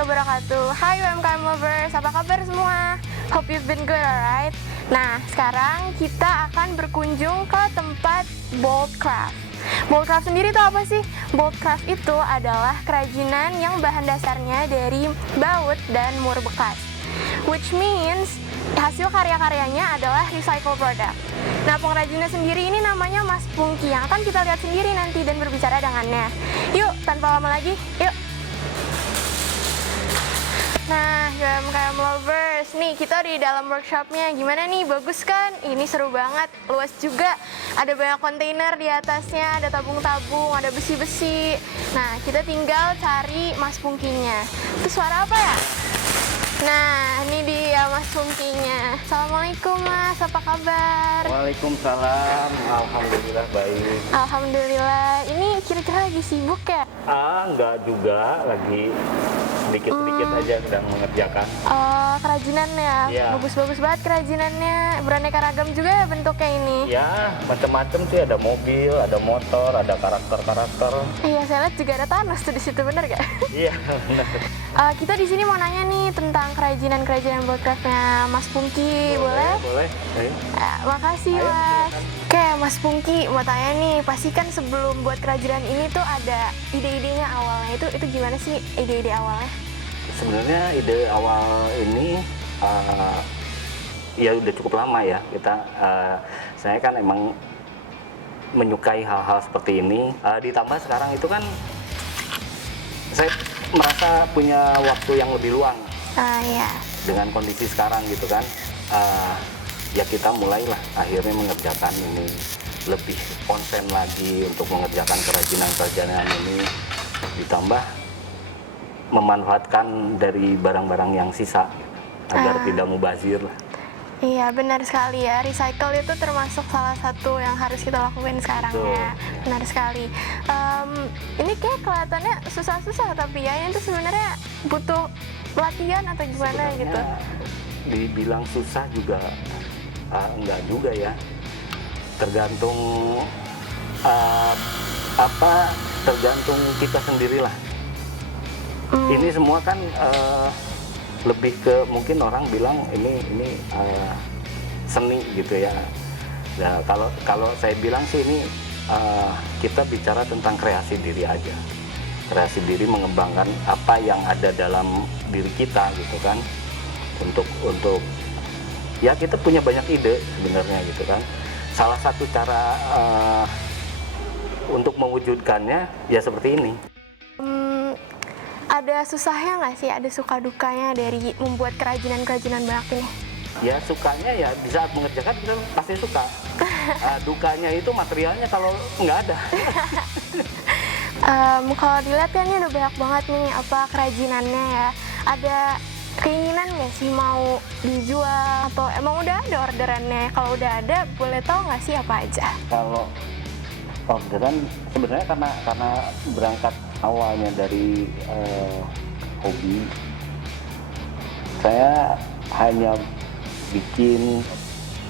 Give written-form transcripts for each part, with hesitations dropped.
wabarakatuh. Hai UMKM lovers, apa kabar semua? Hope you've been good, alright? Nah, sekarang kita akan berkunjung ke tempat Boldcraft. Boldcraft sendiri itu apa sih? Boldcraft itu adalah kerajinan yang bahan dasarnya dari baut dan mur bekas, which means hasil karya-karyanya adalah recycle product. Nah, pengrajinnya sendiri ini namanya Mas Pungki, yang akan kita lihat sendiri nanti dan berbicara dengannya. Yuk, tanpa lama lagi, yuk! Nah, UMKM lovers, nih kita di dalam workshopnya. Gimana nih, bagus kan? Ini seru banget, luas juga. Ada banyak kontainer di atasnya, ada tabung-tabung, ada besi-besi. Nah, kita tinggal cari Mas Pungkinya. Itu suara apa ya? Nah, ini dia Mas Pungkinya. Assalamualaikum Mas, apa kabar? Waalaikumsalam, alhamdulillah baik. Alhamdulillah. Ini kira-kira lagi sibuk ya? Enggak juga, lagi sedikit-sedikit aja sedang mengerjakan. Oh, kerajinan ya? Iya. Bagus-bagus banget kerajinannya. Beraneka ragam juga ya bentuknya ini? Ya, macam-macam sih, ada mobil, ada motor, ada karakter-karakter. Iya, saya lihat juga ada Thanos tuh di situ, bener gak? Iya, benar. Kita di sini mau nanya nih tentang kerajinan Boldcraft-nya Mas Pungki, boleh? Boleh. Ayo. Makasih Ayo, Mas. silakan. Oke, Mas Pungki mau tanya nih, pasti kan sebelum buat kerajinan ini tuh ada ide-idenya awalnya. Itu gimana sih ide-ide awalnya? Sebenarnya ide awal ini ya udah cukup lama ya. Saya kan emang menyukai hal-hal seperti ini. Ditambah sekarang itu kan saya merasa punya waktu yang lebih luang Iya. dengan kondisi sekarang gitu kan. Ya kita mulailah akhirnya mengerjakan ini, lebih konsen lagi untuk mengerjakan kerajinan-kerajinan ini, ditambah memanfaatkan dari barang-barang yang sisa agar tidak mubazir lah. Iya, benar sekali ya. Recycle itu termasuk salah satu yang harus kita lakuin sekarang ya. Benar sekali. Ini kayak kelihatannya susah-susah, tapi ya itu sebenarnya butuh pelatihan atau gimana Sebenarnya gitu? dibilang susah juga enggak juga ya, tergantung tergantung kita sendirilah. Ini semua kan lebih ke, mungkin orang bilang ini seni gitu ya. Nah, kalau saya bilang sih ini kita bicara tentang kreasi diri aja. Kreasi diri, mengembangkan apa yang ada dalam diri kita gitu kan. Untuk ya kita punya banyak ide sebenarnya gitu kan. Salah satu cara untuk mewujudkannya ya seperti ini. Ada susahnya nggak sih? Ada suka dukanya dari membuat kerajinan-kerajinan banyak ini? Ya sukanya ya di saat mengerjakan kita pasti suka. Dukanya itu materialnya kalau nggak ada. Kalau dilihat kan ini udah banyak banget nih apa kerajinannya ya. Ada keinginan nggak sih mau dijual atau emang udah ada orderannya? Kalau udah ada, boleh tahu nggak sih apa aja? Kalau orderan sebenarnya karena berangkat awalnya dari hobi, saya hanya bikin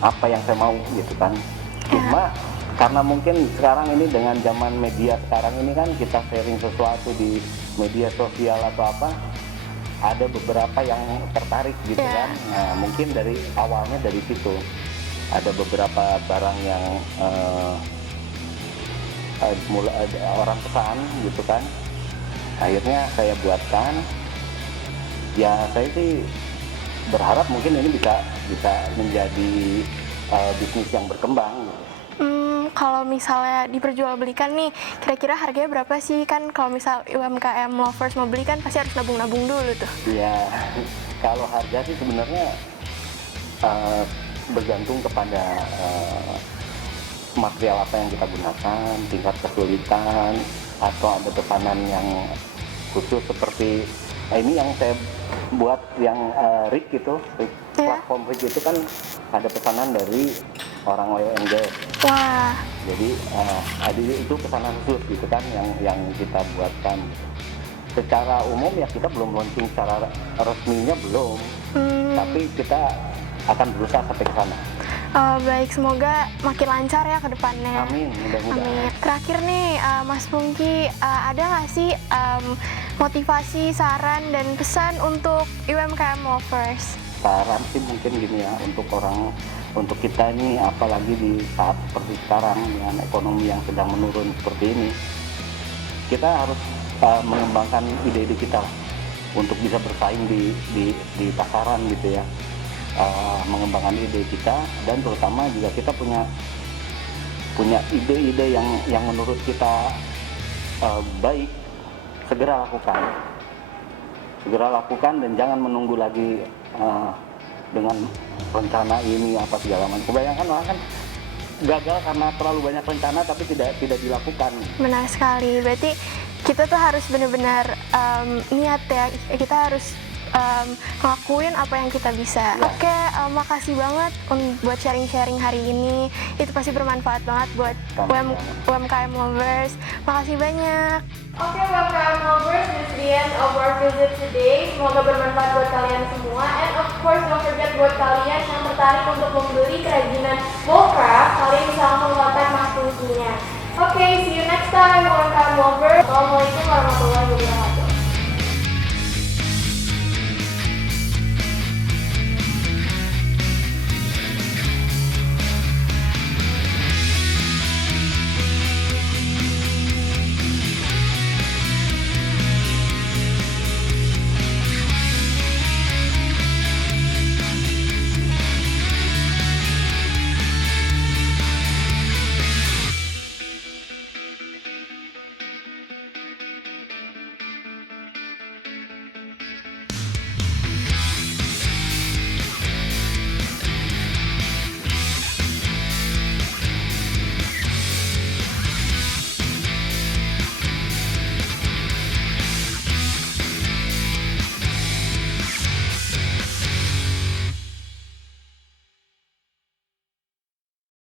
apa yang saya mau gitu kan. Cuma karena mungkin sekarang ini dengan zaman media sekarang ini kan kita sharing sesuatu di media sosial atau apa, ada beberapa yang tertarik gitu kan. Nah, mungkin dari awalnya dari situ ada beberapa barang yang mulai ada orang pesan gitu kan, akhirnya saya buatkan. Ya saya sih berharap mungkin ini bisa menjadi bisnis yang berkembang gitu. Kalau misalnya diperjualbelikan nih, kira-kira harganya berapa sih? Kan kalau misal UMKM lovers mau beli kan pasti harus nabung-nabung dulu tuh. Ya kalau harga sih sebenarnya bergantung kepada material apa yang kita gunakan, tingkat kesulitan, atau ada pesanan yang khusus seperti ini yang saya buat yang rig itu, platform rig itu kan ada pesanan dari orang oil and gas. Wah. Jadi itu pesanan khusus gitu kan yang kita buatkan. Secara umum ya kita belum launching secara resminya belum, tapi kita akan berusaha sampai ke sana. Baik, semoga makin lancar ya ke depannya. Amin, mudah-mudahan. Amin. Terakhir nih, Mas Pungki, ada nggak sih motivasi, saran, dan pesan untuk UMKM lovers. Saran sih mungkin gini ya, untuk kita ini, apalagi di saat seperti sekarang dengan ekonomi yang sedang menurun seperti ini, kita harus mengembangkan ide-ide kita lah, untuk bisa bersaing di pasaran gitu ya. Mengembangkan ide kita, dan terutama juga kita punya ide-ide yang menurut kita baik, segera lakukan dan jangan menunggu lagi dengan rencana ini apa segala macam. Kebanyakan orang kan gagal karena terlalu banyak rencana tapi tidak dilakukan. Benar sekali, berarti kita tuh harus benar-benar niat ya, kita harus ngelakuin apa yang kita bisa. Ya. Oke, makasih banget buat sharing-sharing hari ini, itu pasti bermanfaat banget buat UMKM lovers. Makasih banyak. Oke, UMKM lovers, this is the end of our visit today. Semoga bermanfaat buat kalian semua. And of course, don't forget buat kalian yang tertarik untuk membeli kerajinan Boldcraft, kalian bisa langsung kontak Mas Tungsinya. Oke, see you next time UMKM lovers. Assalamualaikum warahmatullahi wabarakatuh.